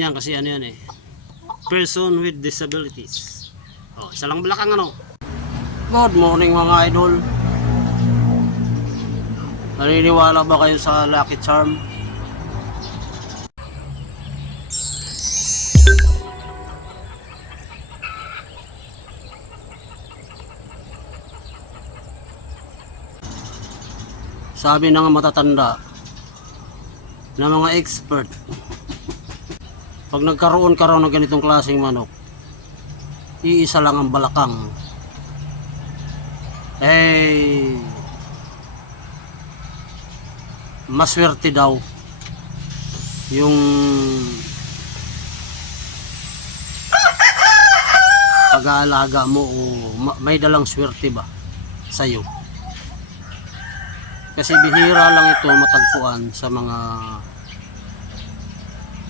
Yan kasi ano yan eh. Person with disabilities. Oh, isa lang balakang ano. Good morning mga idol. Naniniwala ba kayo sa Lucky Charm? Sabi ng matatanda na mga expert pag nagkaroon ka raw ng ganitong klaseng manok iisa lang ang balakang. Eh maswerte daw yung pag-aalaga mo o ma- may dalang swerte ba sa'yo? Kasi bihira lang ito matagpuan sa mga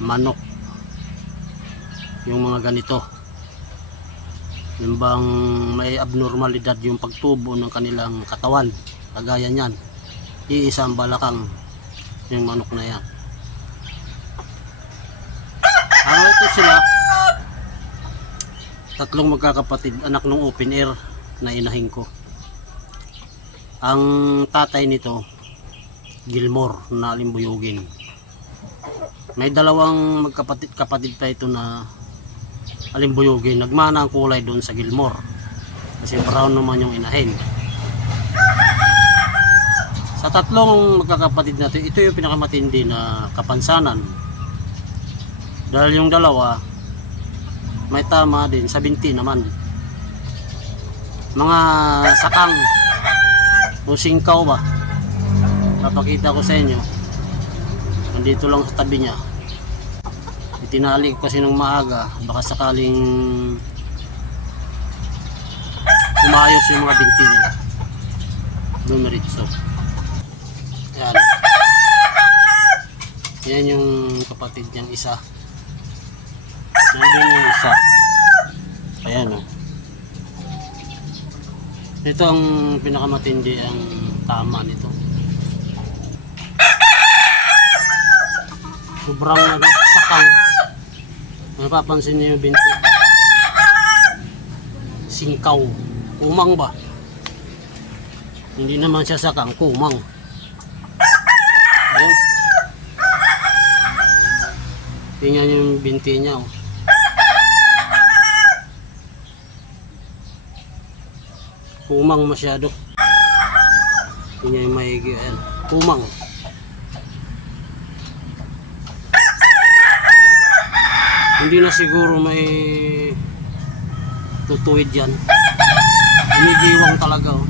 manok yung mga ganito. Yung bang may abnormalidad yung pagtubo ng kanilang katawan. Kagaya niyan iisang balakang yung manok na yan. Ano ito sila tatlong magkakapatid anak ng open air na inahin ko. Ang tatay nito Gilmore na alimbuyugin. May dalawang magkapatid kapatid pa ito na alimbuyugin nagmana ang kulay doon sa Gilmore. Kasi brown naman yung inahin. Sa tatlong magkakapatid natin ito yung pinakamatindi na kapansanan. Dahil yung dalawa may tama din sa binti naman. Mga sakang o singkaw ba? Papakita ko sa inyo. Nandito lang sa tabi niya itinali ko kasi ng maaga baka sakaling umayos yung mga binti nila. Dumiritso yan yan yung kapatid niyang isa. Yan yung isa. Ayan o ito ang pinakamatindi ang tama nito. Sobrang sakang napapansin niyo yung binti? Singkaw. Kumang ba? Hindi naman siya sakang kumang ayun. Tingnan yung binti niya oh. kumang masyado. Tingnan yung maigi ayan kumang hindi na siguro may tutuwid yan Hinigiwang talaga oh.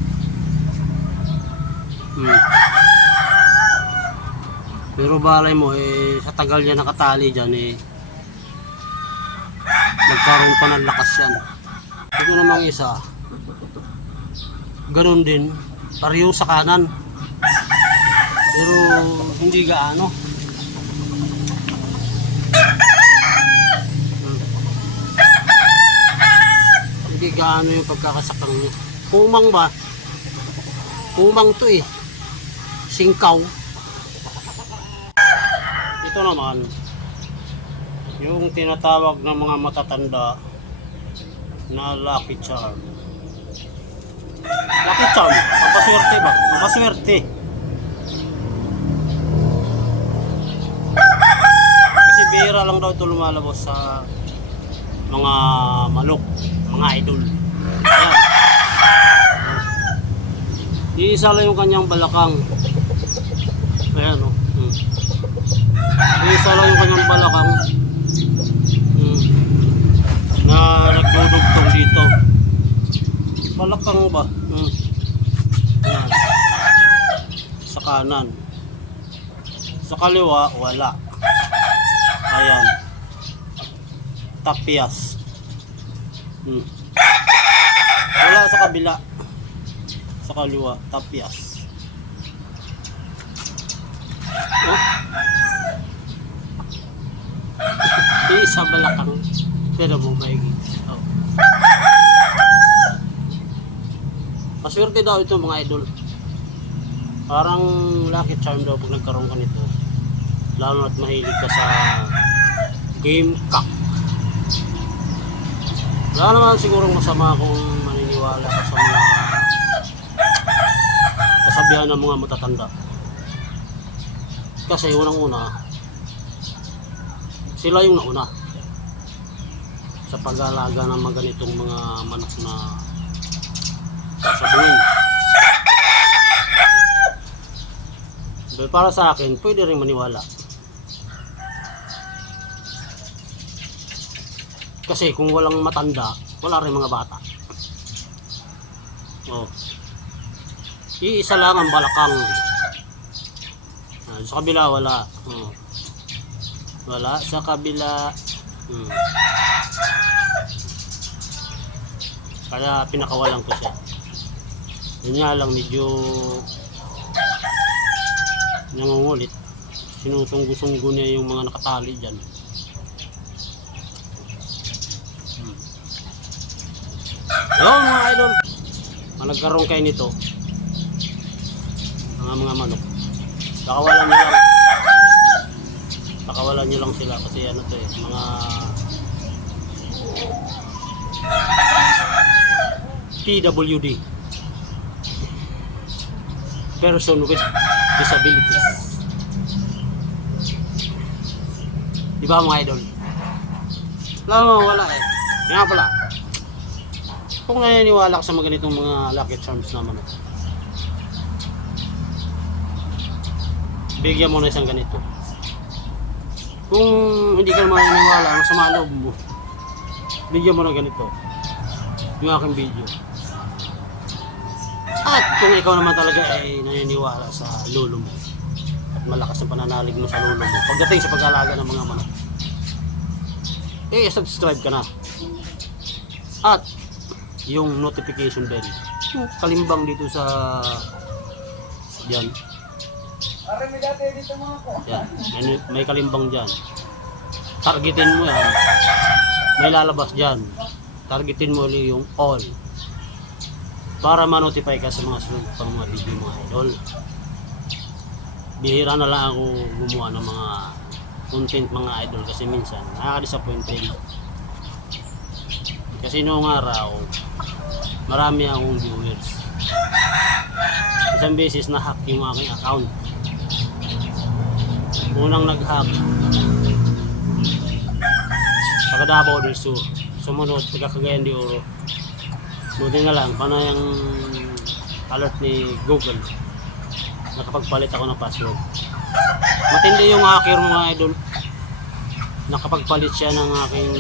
Hmm. Pero balay mo eh sa tagal niya nakatali diyan eh nagkaroon pa ng lakas yan. Ito namang isa. Ganun din. Pareho sa kanan. Pero hindi gaano. Hindi gaano yung pagkakasakang niya. Kumang ba? Kumang to eh. Singkaw. Ito naman, yung tinatawag ng mga matatanda na lucky charm. Lucky charm, papaswerte ba? Papaswerte. Kasi bihira lang daw ito lumalabas sa mga manok, mga idol. Ayan. Iisa lang yung kanyang balakang. Ayan. Oh. Hmm. Iisa lang yung kanyang balakang. Hmm. Na nagdudugtong dito. Balakang ba? Hmm. Ayan. Sa kanan. Sa kaliwa, wala. Ayan. Tapyas. Hmm. Wala sa kabila sa kaliwa, tapyas. Oh. Isa balakang, pero bumaygi. Oh. Maswerte daw ito mga idol. Parang lucky charm daw pag nagkaroon ka nito. Lalo at mahilig ka sa Game Cock. Wala naman sigurong masama kung maniniwala ka sa mga kasabihan ng mga matatanda. Kasi unang-una, sila yung nauna sa pag-aalaga ng mga ganitong mga manok na sasabuhin. Pero para sa akin, pwede rin maniwala. Kasi kung walang matanda, wala rin mga bata. Oh. Iisa lang ang balakang. Ah, sa kabila wala. Oh. Wala sa kabila. Hmm. Kaya pinakawalan ko siya. Yun nga lang medyo nangungulit. Sinusunggo-sunggo niya yung mga nakatali dyan. Yun mga idol. Pag nagkaroon kayo nito, mga mga manok, pakawalan nyo lang. Pakawalan nyo lang sila kasi ano to eh, mga PWD person with disabilities. Di ba mga idol? Mo wala eh nga pala kung naniniwala ka sa mga ganitong mga lucky charms naman bigyan mo na isang ganito. Kung hindi ka naman naniniwala masama loob mo bigyan mo na ganito. Yung aking video. At kung ikaw naman talaga ay naniniwala sa lolo mo at malakas ang pananalig mo sa lolo mo pagdating sa pag-alaga ng mga manok eh subscribe ka na. At yung notification bell. Yung kalimbang dito sa yan. Yan. May, may kalimbang dyan. Targetin mo yan. May lalabas dyan. Targetin mo ulit yung all. Para ma-notify ka sa mga sunod pang mga video mga idol. Bihira na lang ako gumawa ng mga content mga idol kasi minsan nakaka-disappoint din kasi noong araw marami akong viewers. Isang beses na hack yung aking account. Unang nag-hack taga Davao del Sur sumunod taga Cagayan de Oro. Buti na lang paano yung alert ni Google? Nakapagpalit ako ng password. Matindi yung hacker mga idol. Nakapagpalit siya ng aking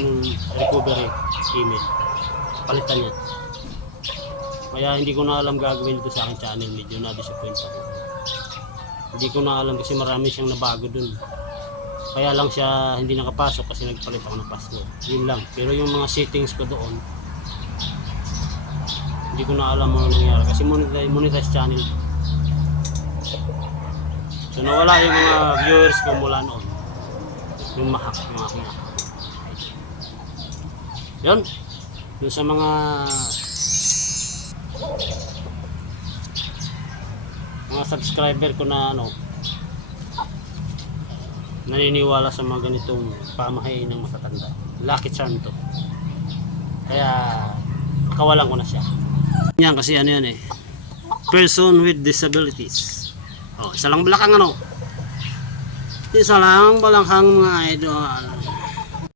recovery email. Palitan niya kaya hindi ko na alam gagawin dito sa aking channel medyo na disappoint ako. Hindi ko na alam kasi marami siyang nabago dun. Kaya lang siya hindi nakapasok kasi nagpalit ako ng password. Yun lang. Pero yung mga settings ko doon hindi ko na alam ano nangyari. Kasi monetize, monetize channel. So nawala yung mga viewers ko mula noon. Yung mahak yung aking yun. Yun sa mga mga subscriber ko na ano naniniwala sa mga ganitong pamahay ng matatanda. Lucky charm to. Kaya kawalan ko na siya. Yan kasi ano yan eh. Person with disabilities. Oh, isa lang balakang ano. Isa lang balakang mga idol